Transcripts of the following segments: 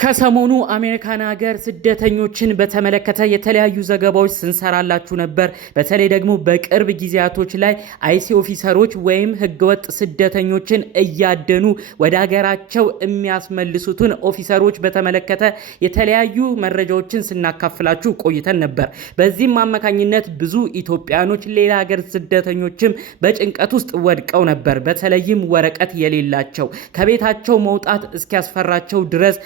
ከሰሞኑ አሜሪካን ሀገር ስደተኞችን በተመለከተ የተለያዩ ዘገባዎች ስንሰራላችሁ ነበር። በተለይ ደግሞ በቅርብ ጊዜያቶች ላይ አይሲ ኦፊሰሮች ወይም ህገወጥ ስደተኞችን እያደኑ ወደ ሀገራቸው የሚያስመልሱትን ኦፊሰሮች በተመለከተ የተለያዩ መረጃዎችን ስናካፍላችሁ ቆይተን ነበር። በዚህም አማካኝነት ብዙ ኢትዮጵያኖች ሌላ ሀገር ስደተኞችም በጭንቀት ውስጥ ወድቀው ነበር። በተለይም ወረቀት የሌላቸው ከቤታቸው መውጣት እስኪያስፈራቸው ድረስ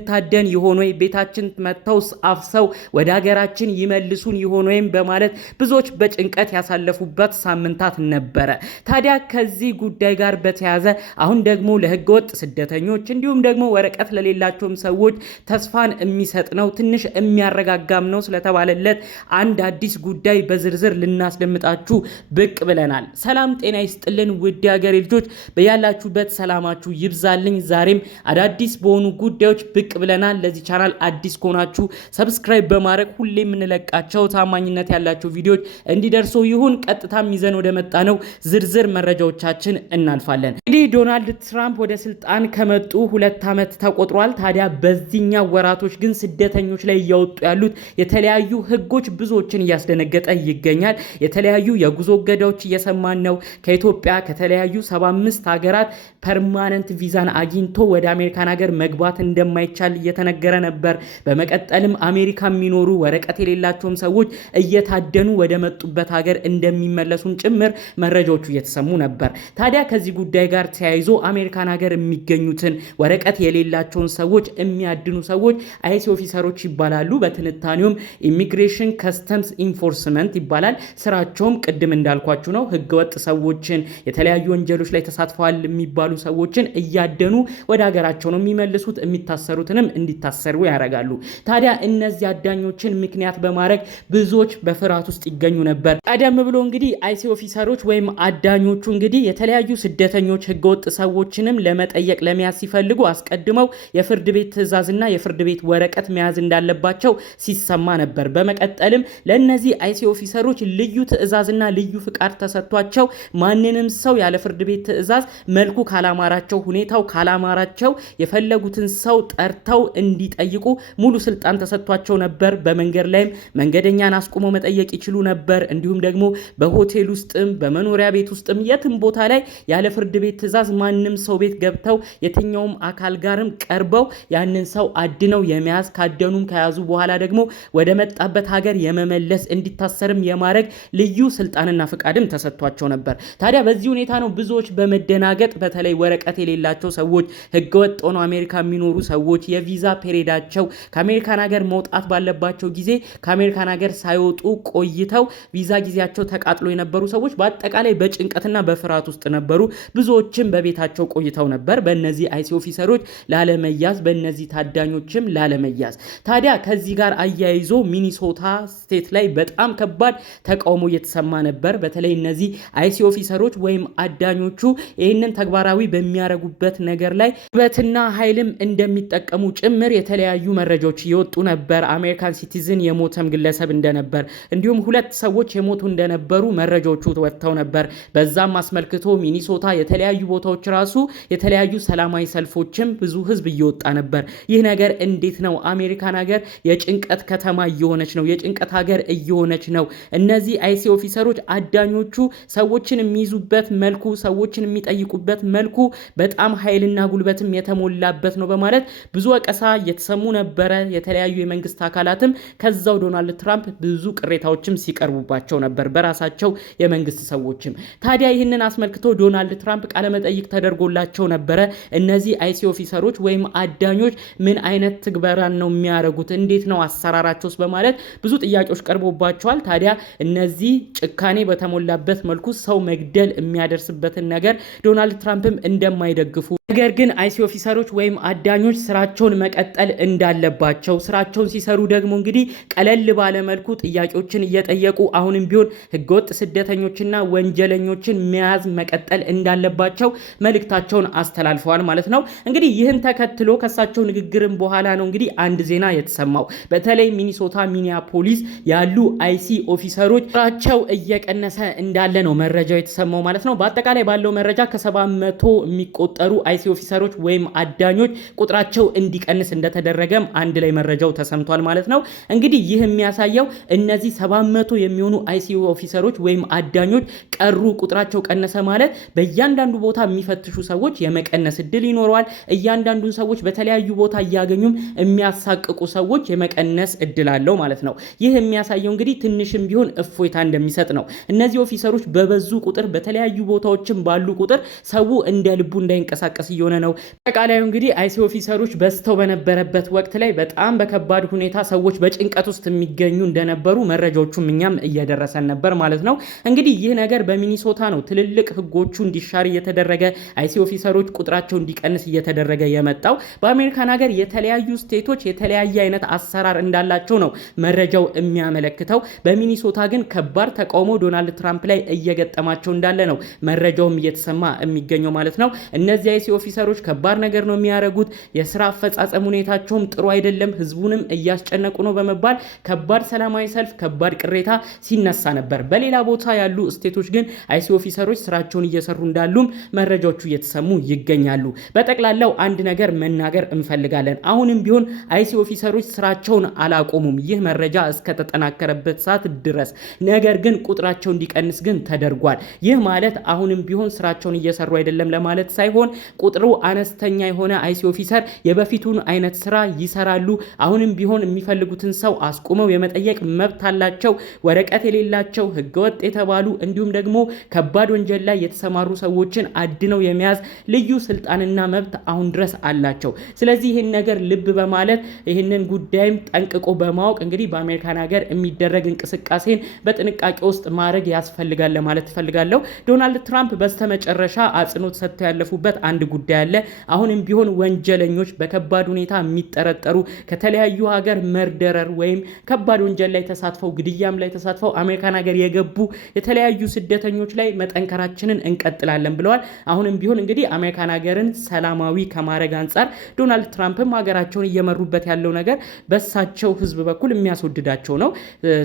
ታደን ይሆን ወይ ቤታችን መተው አፍሰው ወደ ሀገራችን ይመልሱን ይሆን ወይ በማለት ብዙዎች በጭንቀት ያሳለፉበት ሳምንታት ነበረ። ታዲያ ከዚህ ጉዳይ ጋር በተያያዘ አሁን ደግሞ ለህገወጥ ስደተኞች እንዲሁም ደግሞ ወረቀት ለሌላቸውም ሰዎች ተስፋን የሚሰጥ ነው፣ ትንሽ የሚያረጋጋም ነው ስለተባለለት አንድ አዲስ ጉዳይ በዝርዝር ልናስደምጣችሁ ብቅ ብለናል። ሰላም ጤና ይስጥልን ውድ ሀገሬ ልጆች፣ በያላችሁበት ሰላማችሁ ይብዛልኝ። ዛሬም አዳዲስ በሆኑ ጉዳዮች ብቅ ብለናል። ለዚህ ቻናል አዲስ ከሆናችሁ ሰብስክራይብ በማድረግ ሁሌ የምንለቃቸው ታማኝነት ያላቸው ቪዲዮዎች እንዲደርሱ ይሁን። ቀጥታም ይዘን ወደ መጣነው ዝርዝር መረጃዎቻችን እናልፋለን። እንግዲህ ዶናልድ ትራምፕ ወደ ስልጣን ከመጡ 2 ዓመት ተቆጥሯል። ታዲያ በዚህኛው ወራቶች ግን ስደተኞች ላይ እያወጡ ያሉት የተለያዩ ህጎች ብዙዎችን እያስደነገጠ ይገኛል። የተለያዩ የጉዞ እገዳዎች እየሰማን ነው። ከኢትዮጵያ ከተለያዩ 75 ሀገራት ፐርማነንት ቪዛን አግኝቶ ወደ አሜሪካን ሀገር መግባት እንደማይቻል እየተነገረ ነበር። በመቀጠልም አሜሪካ የሚኖሩ ወረቀት የሌላቸውም ሰዎች እየታደኑ ወደ መጡበት ሀገር እንደሚመለሱን ጭምር መረጃዎቹ እየተሰሙ ነበር። ታዲያ ከዚህ ጉዳይ ጋር ተያይዞ አሜሪካን ሀገር የሚገኙትን ወረቀት የሌላቸውን ሰዎች የሚያድኑ ሰዎች አይሲ ኦፊሰሮች ይባላሉ። በትንታኔውም ኢሚግሬሽን ከስተምስ ኢንፎርስመንት ይባላል። ስራቸውም ቅድም እንዳልኳችሁ ነው። ህገወጥ ሰዎችን የተለያዩ ወንጀሎች ላይ ተሳትፈዋል የሚባሉ ሰዎችን እያደኑ ወደ ሀገራቸው ነው የሚመልሱት። የሚታሰሩትንም እንዲታሰሩ ያደርጋሉ። ታዲያ እነዚህ አዳኞችን ምክንያት በማድረግ ብዙዎች በፍርሃት ውስጥ ይገኙ ነበር። ቀደም ብሎ እንግዲህ አይሲ ኦፊሰሮች ወይም አዳኞቹ እንግዲህ የተለያዩ ስደተኞች ህገወጥ ሰዎችንም ለመጠየቅ ለመያዝ ሲፈልጉ አስቀድመው የፍርድ ቤት ትዕዛዝና የፍርድ ቤት ወረቀት መያዝ እንዳለባቸው ሲሰማ ነበር። በመቀጠልም ለእነዚህ አይሲ ኦፊሰሮች ልዩ ትዕዛዝና ልዩ ፍቃድ ተሰጥቷቸው ማንንም ሰው ያለ ፍርድ ቤት ትዕዛዝ መልኩ ካላማራቸው፣ ሁኔታው ካላማራቸው የፈለጉትን ሰው ጠርተው እንዲጠይቁ ሙሉ ስልጣን ተሰጥቷቸው ነበር። በመንገድ ላይም መንገደኛን አስቆመው መጠየቅ ይችሉ ነበር። እንዲሁም ደግሞ በሆቴል ውስጥም በመኖሪያ ቤት ውስጥም የትም ቦታ ላይ ያለ ፍርድ ቤት ትዕዛዝ ማንም ሰው ቤት ገብተው የትኛውም አካል ጋርም ቀርበው ያንን ሰው አድነው የመያዝ ካደኑም ከያዙ በኋላ ደግሞ ወደ መጣበት ሀገር የመመለስ እንዲታሰርም የማድረግ ልዩ ስልጣንና ፍቃድም ተሰጥቷቸው ነበር። ታዲያ በዚህ ሁኔታ ነው ብዙዎች በመደናገጥ በተለይ ወረቀት የሌላቸው ሰዎች ህገወጥ ሆነው አሜሪካ የሚኖሩ ሰዎች የቪዛ ፔሪዳቸው ከአሜሪካን ሀገር መውጣት ባለባቸው ጊዜ ከአሜሪካን ሀገር ሳይወጡ ቆይተው ቪዛ ጊዜያቸው ተቃጥሎ የነበሩ ሰዎች በአጠቃላይ በጭንቀትና በፍርሃት ውስጥ ነበሩ። ብዙዎችም በቤታቸው ቆይተው ነበር በእነዚህ አይሲ ኦፊሰሮች ላለመያዝ፣ በእነዚህ ታዳኞችም ላለመያዝ። ታዲያ ከዚህ ጋር አያይዞ ሚኒሶታ ስቴት ላይ በጣም ከባድ ተቃውሞ እየተሰማ ነበር። በተለይ እነዚህ አይሲ ኦፊሰሮች ወይም አዳኞቹ ይህንን ተግባራዊ በሚያደርጉበት ነገር ላይ ጉልበትና ኃይልም እንደሚጠቀሙ ጭምር የተለያዩ መረጃዎች እየወጡ ነበር። አሜሪካን ሲቲዝን የሞተም ግለሰብ እንደነበር እንዲሁም 2 ሰዎች የሞቱ እንደነበሩ መረጃዎቹ ወጥተው ነበር። በዛም አስመልክቶ ሚኒሶታ የተለያዩ ቦታዎች ራሱ የተለያዩ ሰላማዊ ሰልፎችም ብዙ ህዝብ እየወጣ ነበር። ይህ ነገር እንዴት ነው? አሜሪካን ሀገር የጭንቀት ከተማ እየሆነች ነው፣ የጭንቀት ሀገር እየሆነች ነው። እነዚህ አይሲ ኦፊሰሮች አዳኞቹ ሰዎችን የሚይዙበት መልኩ፣ ሰዎችን የሚጠይቁበት መልኩ በጣም ኃይልና ጉልበትም የተሞላበት ነው በማለት ብዙ ወቀሳ እየተሰሙ ነበረ። የተለያዩ የመንግስት አካላትም ከዛው ዶናልድ ትራምፕ ብዙ ቅሬታዎችም ሲቀርቡባቸው ነበር በራሳቸው የመንግስት ሰዎችም። ታዲያ ይህንን አስመልክቶ ዶናልድ ትራምፕ ቃለመጠይቅ ተደርጎላቸው ነበረ። እነዚህ አይሲ ኦፊሰሮች ወይም አዳኞች ምን አይነት ትግበራን ነው የሚያደርጉት? እንዴት ነው አሰራራቸውስ? በማለት ብዙ ጥያቄዎች ቀርቦባቸዋል። ታዲያ እነዚህ ጭካኔ በተሞላበት መልኩ ሰው መግደል የሚያደርስበትን ነገር ዶናልድ ትራምፕም እንደማይደግፉ ነገር ግን አይሲ ኦፊሰሮች ወይም አዳኞች ስራቸውን መቀጠል እንዳለባቸው ስራቸውን ሲሰሩ ደግሞ እንግዲህ ቀለል ባለ መልኩ ጥያቄዎችን እየጠየቁ አሁንም ቢሆን ህገወጥ ስደተኞችና ወንጀለኞችን መያዝ መቀጠል እንዳለባቸው መልእክታቸውን አስተላልፈዋል ማለት ነው። እንግዲህ ይህን ተከትሎ ከሳቸው ንግግርም በኋላ ነው እንግዲህ አንድ ዜና የተሰማው። በተለይ ሚኒሶታ ሚኒያፖሊስ ያሉ አይሲ ኦፊሰሮች ስራቸው እየቀነሰ እንዳለ ነው መረጃው የተሰማው ማለት ነው። በአጠቃላይ ባለው መረጃ ከ700 የሚቆጠሩ አይሲ ኦፊሰሮች ወይም አዳኞች ቁጥራቸው እንዲቀንስ እንደተደረገም አንድ ላይ መረጃው ተሰምቷል ማለት ነው። እንግዲህ ይህ የሚያሳየው እነዚህ 700 የሚሆኑ አይሲዩ ኦፊሰሮች ወይም አዳኞች ቀሩ፣ ቁጥራቸው ቀነሰ ማለት በእያንዳንዱ ቦታ የሚፈትሹ ሰዎች የመቀነስ እድል ይኖረዋል። እያንዳንዱን ሰዎች በተለያዩ ቦታ እያገኙም የሚያሳቅቁ ሰዎች የመቀነስ እድል አለው ማለት ነው። ይህ የሚያሳየው እንግዲህ ትንሽም ቢሆን እፎይታ እንደሚሰጥ ነው። እነዚህ ኦፊሰሮች በበዙ ቁጥር በተለያዩ ቦታዎችም ባሉ ቁጥር ሰው እንደ ልቡ እንዳይንቀሳቀስ እየሆነ ነው። አጠቃላዩ እንግዲህ አይሲ ኦፊሰሮች በዝተው በነበረበት ወቅት ላይ በጣም በከባድ ሁኔታ ሰዎች በጭንቀት ውስጥ የሚገኙ እንደነበሩ መረጃዎቹም እኛም እየደረሰን ነበር ማለት ነው። እንግዲህ ይህ ነገር በሚኒሶታ ነው ትልልቅ ህጎቹ እንዲሻር እየተደረገ አይሲ ኦፊሰሮች ቁጥራቸው እንዲቀንስ እየተደረገ የመጣው። በአሜሪካን ሀገር የተለያዩ ስቴቶች የተለያየ አይነት አሰራር እንዳላቸው ነው መረጃው የሚያመለክተው። በሚኒሶታ ግን ከባድ ተቃውሞ ዶናልድ ትራምፕ ላይ እየገጠማቸው እንዳለ ነው መረጃውም እየተሰማ የሚገኘው ማለት ነው። እነዚህ አይሲ ኦፊሰሮች ከባድ ነገር ነው የሚያደርጉት፣ የስራ አፈጻጸም ሁኔታቸውም ጥሩ አይደለም፣ ህዝቡንም እያስጨነቁ ነው በመባል ከባድ ሰላማዊ ሰልፍ፣ ከባድ ቅሬታ ሲነሳ ነበር። በሌላ ቦታ ያሉ ስቴቶች ግን አይሲ ኦፊሰሮች ስራቸውን እየሰሩ እንዳሉም መረጃዎቹ እየተሰሙ ይገኛሉ። በጠቅላላው አንድ ነገር መናገር እንፈልጋለን። አሁንም ቢሆን አይሲ ኦፊሰሮች ስራቸውን አላቆሙም፣ ይህ መረጃ እስከተጠናከረበት ሰዓት ድረስ። ነገር ግን ቁጥራቸው እንዲቀንስ ግን ተደርጓል። ይህ ማለት አሁንም ቢሆን ስራቸውን እየሰሩ አይደለም ለማለት ሳይሆን ቁጥሩ አነስተኛ የሆነ አይሲ ኦፊሰር የበፊቱን አይነት ስራ ይሰራሉ። አሁንም ቢሆን የሚፈልጉትን ሰው አስቁመው የመጠየቅ መብት አላቸው። ወረቀት የሌላቸው ህገወጥ የተባሉ እንዲሁም ደግሞ ከባድ ወንጀል ላይ የተሰማሩ ሰዎችን አድነው የመያዝ ልዩ ስልጣንና መብት አሁን ድረስ አላቸው። ስለዚህ ይህን ነገር ልብ በማለት ይህንን ጉዳይም ጠንቅቆ በማወቅ እንግዲህ በአሜሪካን ሀገር የሚደረግ እንቅስቃሴን በጥንቃቄ ውስጥ ማድረግ ያስፈልጋል ለማለት ፈልጋለሁ። ዶናልድ ትራምፕ በስተመጨረሻ አጽንኦት ሰጥተው ያለፉበት አንድ ጉዳይ አለ። አሁንም ቢሆን ወንጀለኞች በከባድ ሁኔታ የሚጠረጠሩ ከተለያዩ ሀገር መርደረር ወይም ከባድ ወንጀል ላይ ተሳትፈው ግድያም ላይ ተሳትፈው አሜሪካን ሀገር የገቡ የተለያዩ ስደተኞች ላይ መጠንከራችንን እንቀጥላለን ብለዋል። አሁንም ቢሆን እንግዲህ አሜሪካን ሀገርን ሰላማዊ ከማድረግ አንጻር ዶናልድ ትራምፕም ሀገራቸውን እየመሩበት ያለው ነገር በሳቸው ህዝብ በኩል የሚያስወድዳቸው ነው።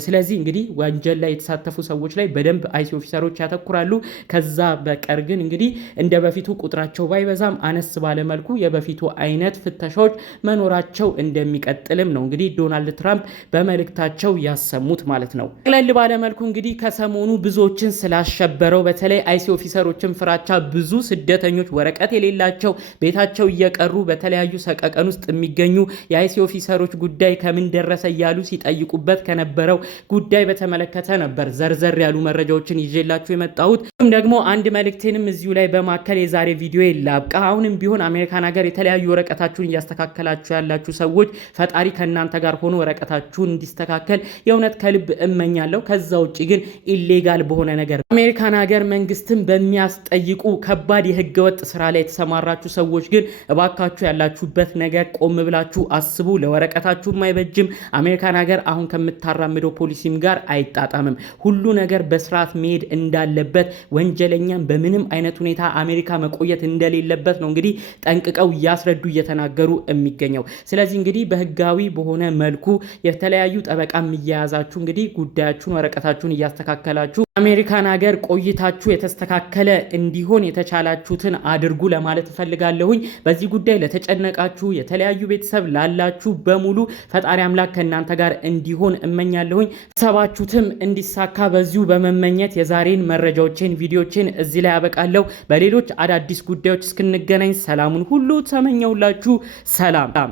ስለዚህ እንግዲህ ወንጀል ላይ የተሳተፉ ሰዎች ላይ በደንብ አይሲ ኦፊሰሮች ያተኩራሉ። ከዛ በቀር ግን እንግዲህ እንደ በፊቱ ቁጥራቸው ባይበዛም አነስ ባለመልኩ የበፊቱ አይነት ፍተሻዎች መኖራቸው እንደሚቀጥልም ነው እንግዲህ ዶናልድ ትራምፕ በመልእክታቸው ያሰሙት ማለት ነው። ጠቅለል ባለመልኩ እንግዲህ ከሰሞኑ ብዙዎችን ስላሸበረው በተለይ አይሲ ኦፊሰሮችን ፍራቻ ብዙ ስደተኞች ወረቀት የሌላቸው ቤታቸው እየቀሩ በተለያዩ ሰቀቀን ውስጥ የሚገኙ የአይሲ ኦፊሰሮች ጉዳይ ከምን ደረሰ እያሉ ሲጠይቁበት ከነበረው ጉዳይ በተመለከተ ነበር ዘርዘር ያሉ መረጃዎችን ይዤላችሁ የመጣሁት። ደግሞ አንድ መልእክቴንም እዚሁ ላይ በማከል የዛሬ ቪዲዮ ላብቃ። አሁንም ቢሆን አሜሪካን ሀገር የተለያዩ ወረቀታችሁን እያስተካከላችሁ ያላችሁ ሰዎች ፈጣሪ ከእናንተ ጋር ሆኖ ወረቀታችሁን እንዲስተካከል የእውነት ከልብ እመኛለሁ። ከዛ ውጭ ግን ኢሌጋል በሆነ ነገር አሜሪካን ሀገር መንግስትን በሚያስጠይቁ ከባድ የህገወጥ ስራ ላይ የተሰማራችሁ ሰዎች ግን እባካችሁ ያላችሁበት ነገር ቆም ብላችሁ አስቡ። ለወረቀታችሁም አይበጅም። አሜሪካን ሀገር አሁን ከምታራምደው ፖሊሲም ጋር አይጣጣምም። ሁሉ ነገር በስርዓት መሄድ እንዳለበት፣ ወንጀለኛም በምንም አይነት ሁኔታ አሜሪካ መቆየት እንደሌለበት ነው እንግዲህ ጠንቅቀው እያስረዱ እየተናገሩ የሚገኘው። ስለዚህ እንግዲህ በህጋዊ በሆነ መልኩ የተለያዩ ጠበቃም እያያዛችሁ እንግዲህ ጉዳያችሁን ወረቀታችሁን እያስተካከላችሁ አሜሪካን ሀገር ቆይታችሁ የተስተካከለ እንዲሆን የተቻላችሁትን አድርጉ ለማለት እፈልጋለሁኝ። በዚህ ጉዳይ ለተጨነቃችሁ የተለያዩ ቤተሰብ ላላችሁ በሙሉ ፈጣሪ አምላክ ከእናንተ ጋር እንዲሆን እመኛለሁኝ። ሰባችሁትም እንዲሳካ በዚሁ በመመኘት የዛሬን መረጃዎችን ቪዲዮችን እዚህ ላይ አበቃለሁ። በሌሎች አዳዲስ ጉዳዮች እስክንገናኝ ሰላሙን ሁሉ ተመኘውላችሁ። ሰላም።